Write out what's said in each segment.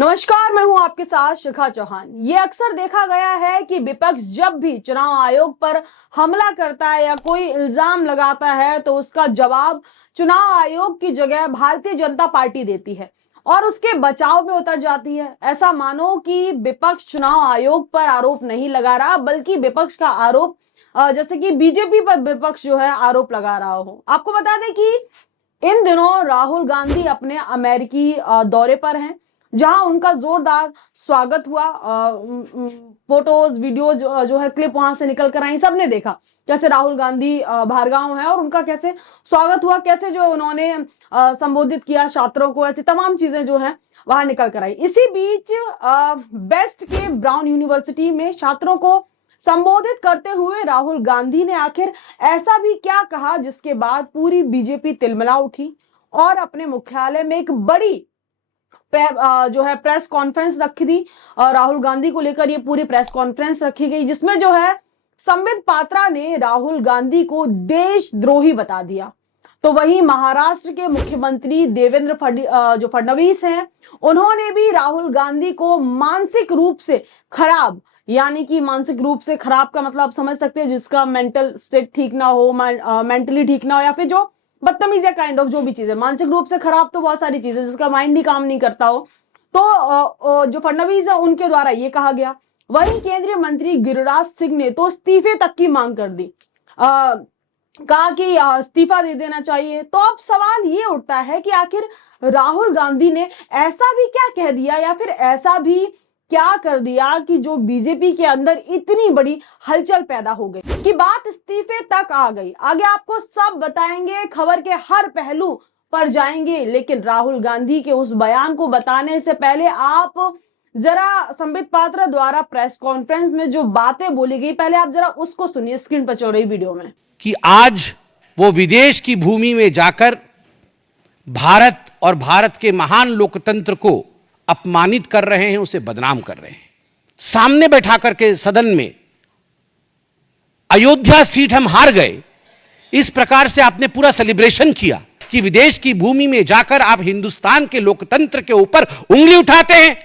नमस्कार, मैं हूं आपके साथ शिखा चौहान। ये अक्सर देखा गया है कि विपक्ष जब भी चुनाव आयोग पर हमला करता है या कोई इल्जाम लगाता है तो उसका जवाब चुनाव आयोग की जगह भारतीय जनता पार्टी देती है और उसके बचाव में उतर जाती है। ऐसा मानो कि विपक्ष चुनाव आयोग पर आरोप नहीं लगा रहा, बल्कि विपक्ष का आरोप जैसे कि बीजेपी पर विपक्ष जो है आरोप लगा रहा हो। आपको बता दें कि इन दिनों राहुल गांधी अपने अमेरिकी दौरे पर हैं, जहां उनका जोरदार स्वागत हुआ। फोटोज वीडियोज जो है क्लिप वहां से निकल कर आई, सबने देखा कैसे राहुल गांधी भारगांव है और उनका कैसे स्वागत हुआ, कैसे जो उन्होंने संबोधित किया छात्रों को, ऐसी तमाम चीजें जो है वहां निकल कर आई। इसी बीच बेस्ट के ब्राउन यूनिवर्सिटी में छात्रों को संबोधित करते हुए राहुल गांधी ने आखिर ऐसा भी क्या कहा जिसके बाद पूरी बीजेपी तिलमिला उठी और अपने मुख्यालय में एक बड़ी जो है प्रेस कॉन्फ्रेंस रखी थी। राहुल गांधी को लेकर ये पूरी प्रेस कॉन्फ्रेंस रखी गई, जिसमें जो है संबित पात्रा ने राहुल गांधी को देशद्रोही बता दिया। तो वहीं महाराष्ट्र के मुख्यमंत्री देवेंद्र जो फडणवीस हैं, उन्होंने भी राहुल गांधी को मानसिक रूप से खराब, यानी कि मानसिक रूप से खराब का मतलब आप समझ सकते हैं, जिसका मेंटल स्टेट ठीक ना हो, मेंटली ठीक ना हो, या फिर जो बदतमीज या काइंड ऑफ जो भी चीजें, मानसिक रूप से खराब तो बहुत सारी चीजें जिसका माइंड ही काम नहीं करता हो, तो जो फडणवीस है उनके द्वारा ये कहा गया। वहीं केंद्रीय मंत्री गिरिराज सिंह ने तो इस्तीफे तक की मांग कर दी, कहा कि इस्तीफा दे देना चाहिए। तो अब सवाल ये उठता है कि आखिर राहुल गांधी ने ऐसा भी क्या कह दिया या फिर ऐसा भी क्या कर दिया कि जो बीजेपी के अंदर इतनी बड़ी हलचल पैदा हो गई कि बात इस्तीफे तक आ गई। आगे आपको सब बताएंगे, खबर के हर पहलू पर जाएंगे, लेकिन राहुल गांधी के उस बयान को बताने से पहले आप जरा संबित पात्रा द्वारा प्रेस कॉन्फ्रेंस में जो बातें बोली गई, पहले आप जरा उसको सुनिए स्क्रीन पर चल रही वीडियो में। कि आज वो विदेश की भूमि में जाकर भारत और भारत के महान लोकतंत्र को अपमानित कर रहे हैं, उसे बदनाम कर रहे हैं। सामने बैठा करके सदन में अयोध्या सीट हम हार गए, इस प्रकार से आपने पूरा सेलिब्रेशन किया कि विदेश की भूमि में जाकर आप हिंदुस्तान के लोकतंत्र के ऊपर उंगली उठाते हैं।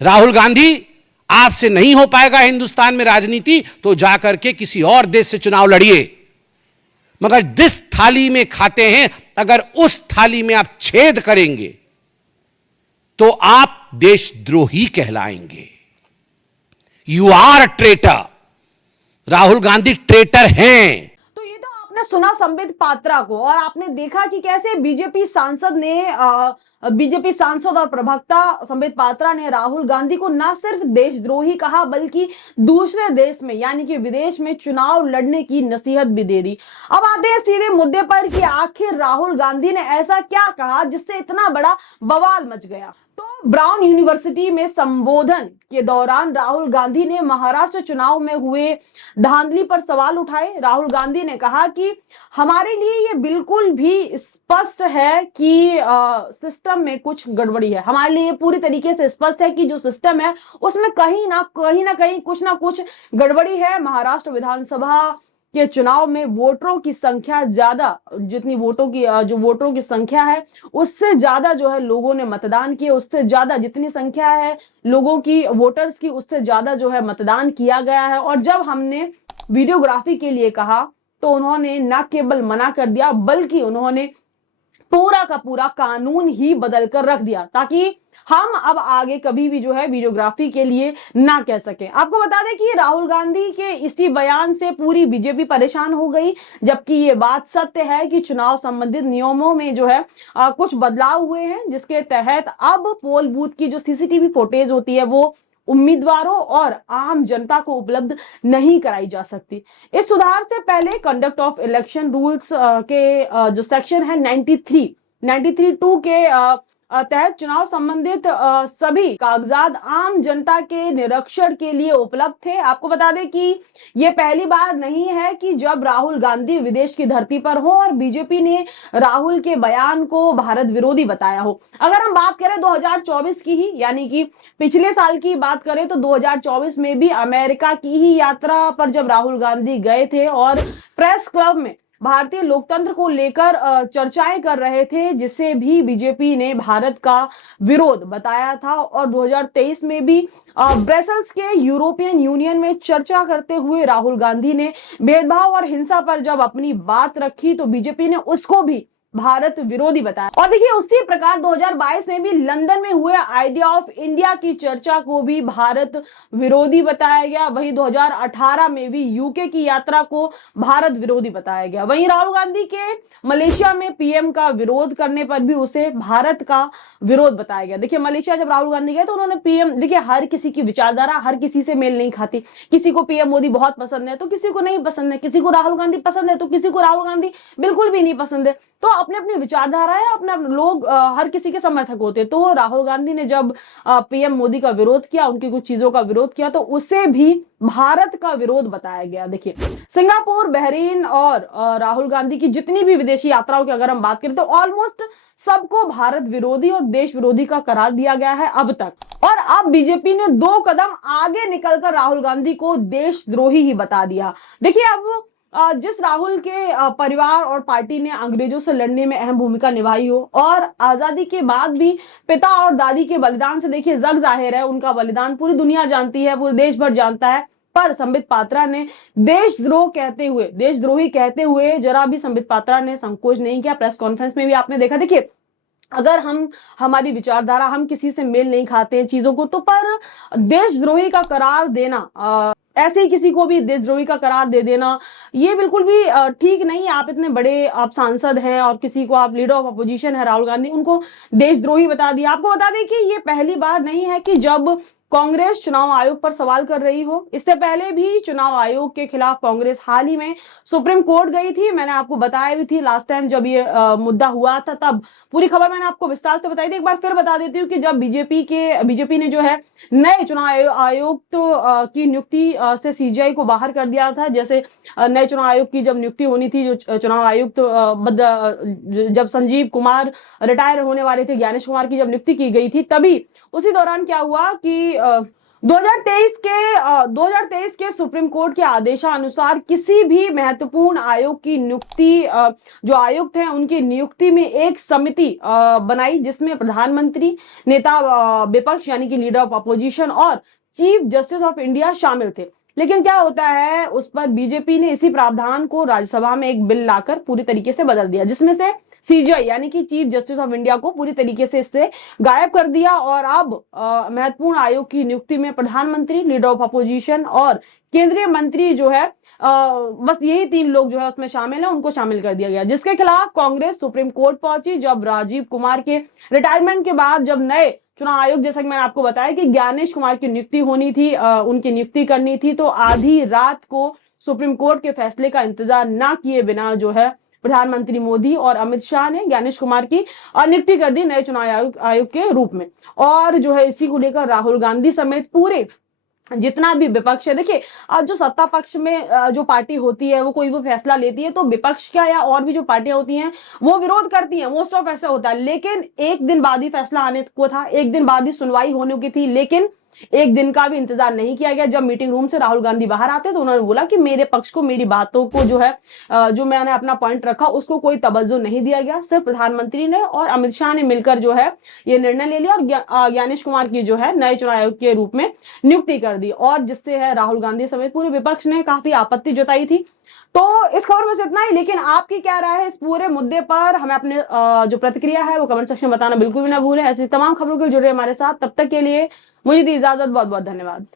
राहुल गांधी, आपसे नहीं हो पाएगा हिंदुस्तान में राजनीति, तो जाकर के किसी और देश से चुनाव लड़िए, मगर जिस थाली में खाते हैं अगर उस थाली में आप छेद करेंगे तो आप देशद्रोही कहलाएंगे। You are traitor. Rahul Gandhi traitor हैं। तो ये तो आपने सुना संबित पात्रा को, और आपने देखा कि कैसे बीजेपी सांसद और प्रवक्ता संबित पात्रा ने राहुल गांधी को न सिर्फ देशद्रोही कहा, बल्कि दूसरे देश में यानी कि विदेश में चुनाव लड़ने की नसीहत भी दे दी। अब आते हैं सीधे मुद्दे पर कि आखिर राहुल गांधी ने ऐसा क्या कहा जिससे इतना बड़ा बवाल मच गया। तो ब्राउन यूनिवर्सिटी में संबोधन के दौरान राहुल गांधी ने महाराष्ट्र चुनाव में हुए धांधली पर सवाल उठाए। राहुल गांधी ने कहा कि हमारे लिए ये बिल्कुल भी स्पष्ट है कि सिस्टम में कुछ गड़बड़ी है। हमारे लिए पूरी तरीके से स्पष्ट है कि जो सिस्टम है उसमें कहीं ना कहीं कुछ ना कुछ गड़बड़ी है। महाराष्ट्र विधानसभा के चुनाव में वोटरों की संख्या ज्यादा, जितनी वोटरों की संख्या है उससे ज्यादा जो है लोगों ने मतदान किया, उससे ज्यादा जितनी संख्या है लोगों की वोटर्स की उससे ज्यादा जो है मतदान किया गया है। और जब हमने वीडियोग्राफी के लिए कहा तो उन्होंने न केवल मना कर दिया, बल्कि उन्होंने पूरा का पूरा कानून ही बदल कर रख दिया ताकि हम अब आगे कभी भी जो है वीडियोग्राफी के लिए ना कह सके। आपको बता दें कि राहुल गांधी के इसी बयान से पूरी बीजेपी परेशान हो गई, जबकि ये बात सत्य है कि चुनाव संबंधित नियमों में जो है कुछ बदलाव हुए हैं, जिसके तहत अब पोल बूथ की जो सीसीटीवी फुटेज होती है वो उम्मीदवारों और आम जनता को उपलब्ध नहीं कराई जा सकती। इस सुधार से पहले कंडक्ट ऑफ इलेक्शन रूल्स के जो सेक्शन है 93(2) के तहत चुनाव संबंधित सभी कागजात आम जनता के निरीक्षण के लिए उपलब्ध थे। आपको बता दें कि यह पहली बार नहीं है कि जब राहुल गांधी विदेश की धरती पर हो और बीजेपी ने राहुल के बयान को भारत विरोधी बताया हो। अगर हम बात करें 2024 की ही, यानी कि पिछले साल की बात करें, तो 2024 में भी अमेरिका की ही यात्रा पर जब राहुल गांधी गए थे और प्रेस क्लब में भारतीय लोकतंत्र को लेकर चर्चाएं कर रहे थे, जिसे भी बीजेपी ने भारत का विरोध बताया था। और 2023 में भी ब्रसेल्स के यूरोपियन यूनियन में चर्चा करते हुए राहुल गांधी ने भेदभाव और हिंसा पर जब अपनी बात रखी तो बीजेपी ने उसको भी भारत विरोधी बताया। और देखिए उसी प्रकार 2022 में भी लंदन में हुए आइडिया ऑफ इंडिया की चर्चा को भी भारत विरोधी बताया गया। वहीं 2018 में भी यूके की यात्रा को भारत विरोधी बताया गया। वहीं राहुल गांधी के मलेशिया में पीएम का विरोध करने पर भी उसे भारत का विरोध बताया गया। देखिए मलेशिया जब राहुल गांधी गए तो उन्होंने पीएम, देखिए हर किसी की विचारधारा हर किसी से मेल नहीं खाती। किसी को पीएम मोदी बहुत पसंद है तो किसी को नहीं पसंद है, किसी को राहुल गांधी पसंद है तो किसी को राहुल गांधी बिल्कुल भी नहीं पसंद है। तो अपने अपनी विचारधारा है, अपने लोग हर किसी के समर्थक होते। तो राहुल गांधी ने जब पीएम मोदी का विरोध किया, उनकी कुछ चीजों का विरोध किया, तो उसे भी भारत का विरोध बताया गया। देखिए सिंगापुर, बहरीन और राहुल गांधी की जितनी भी विदेशी यात्राओं की अगर हम बात करें तो ऑलमोस्ट सबको भारत विरोधी और देश विरोधी का करार दिया गया है अब तक। और अब बीजेपी ने 2 कदम आगे निकलकर राहुल गांधी को देशद्रोही ही बता दिया। देखिए अब जिस राहुल के परिवार और पार्टी ने अंग्रेजों से लड़ने में अहम भूमिका निभाई हो और आजादी के बाद भी पिता और दादी के बलिदान से देखिए जग जाहिर है, उनका बलिदान पूरी दुनिया जानती है, पूरे देश भर जानता है। पर संबित पात्रा ने देशद्रोही कहते हुए जरा भी संबित पात्रा ने संकोच नहीं किया। प्रेस कॉन्फ्रेंस में भी आपने देखा। देखिए अगर हमारी विचारधारा, हम किसी से मेल नहीं खाते हैं चीजों को, तो पर देशद्रोही का करार देना, ऐसे ही किसी को भी देशद्रोही का करार दे देना, ये बिल्कुल भी ठीक नहीं है। आप इतने बड़े आप सांसद हैं और किसी को आप लीडर ऑफ अपोजिशन है राहुल गांधी, उनको देशद्रोही बता दिया। आपको बता दें कि ये पहली बार नहीं है कि जब कांग्रेस चुनाव आयोग पर सवाल कर रही हो। इससे पहले भी चुनाव आयोग के खिलाफ कांग्रेस हाल ही में सुप्रीम कोर्ट गई थी। मैंने आपको बताया भी थी लास्ट टाइम जब ये मुद्दा हुआ था, तब पूरी खबर मैंने आपको विस्तार से बताई थी। एक बार फिर बता देती हूँ कि जब बीजेपी ने जो है नए चुनाव आयुक्त की नियुक्ति से सीजीआई को बाहर कर दिया था। जैसे नए चुनाव आयोग की जब नियुक्ति होनी थी, जो चुनाव आयुक्त जब संजीव कुमार रिटायर होने वाले थे, ज्ञानेश कुमार की जब नियुक्ति की गई थी, तभी उसी दौरान क्या हुआ कि 2023 के सुप्रीम कोर्ट के आदेशानुसार किसी भी महत्वपूर्ण आयोग की नियुक्ति, जो आयुक्त हैं उनकी नियुक्ति में एक समिति बनाई, जिसमें प्रधानमंत्री, नेता विपक्ष यानी कि लीडर ऑफ अपोजिशन और चीफ जस्टिस ऑफ इंडिया शामिल थे। लेकिन क्या होता है, उस पर बीजेपी ने इसी प्रावधान को राज्यसभा में एक बिल लाकर पूरी तरीके से बदल दिया, जिसमें से सीजीआई यानी कि चीफ जस्टिस ऑफ इंडिया को पूरी तरीके से इससे गायब कर दिया। और अब महत्वपूर्ण आयोग की नियुक्ति में प्रधानमंत्री, लीडर ऑफ अपोजिशन और केंद्रीय मंत्री जो है, बस यही 3 लोग जो है उसमें शामिल है, उनको शामिल कर दिया गया। जिसके खिलाफ कांग्रेस सुप्रीम कोर्ट पहुंची। जब राजीव कुमार के रिटायरमेंट के बाद जब नए चुनाव आयोग, जैसा कि मैंने आपको बताया कि ज्ञानेश कुमार की नियुक्ति होनी थी, उनकी नियुक्ति करनी थी, तो आधी रात को सुप्रीम कोर्ट के फैसले का इंतजार ना किए बिना जो है प्रधानमंत्री मोदी और अमित शाह ने ज्ञानेश कुमार की नियुक्ति कर दी नए चुनाव आयोग के रूप में। और जो है इसी को लेकर राहुल गांधी समेत पूरे जितना भी विपक्ष है, देखिए आज जो सत्ता पक्ष में जो पार्टी होती है वो कोई भी फैसला लेती है तो विपक्ष क्या या और भी जो पार्टियां होती हैं वो विरोध करती हैं, मोस्ट ऑफ ऐसा होता है। लेकिन एक दिन बाद ही फैसला आने को था, एक दिन बाद ही सुनवाई होने की थी, लेकिन एक दिन का भी इंतजार नहीं किया गया। जब मीटिंग रूम से राहुल गांधी बाहर आते तो उन्होंने बोला कि मेरे पक्ष को, मेरी बातों को जो है, जो मैंने अपना पॉइंट रखा उसको कोई तवज्जो नहीं दिया गया। सिर्फ प्रधानमंत्री ने और अमित शाह ने मिलकर जो है ये निर्णय ले लिया और ज्ञानेश कुमार की जो है नए चुनाव आयोग के रूप में नियुक्ति कर दी, और जिससे है राहुल गांधी समेत पूरे विपक्ष ने काफी आपत्ति जताई थी। तो इस खबर में से इतना ही। लेकिन आपकी क्या राय है इस पूरे मुद्दे पर, हमें अपने जो प्रतिक्रिया है वो कमेंट सेक्शन में बताना बिल्कुल भी ना भूलें। ऐसी तमाम खबरों के जुड़े हमारे साथ, तब तक के लिए मुझे दी इजाजत। बहुत बहुत धन्यवाद।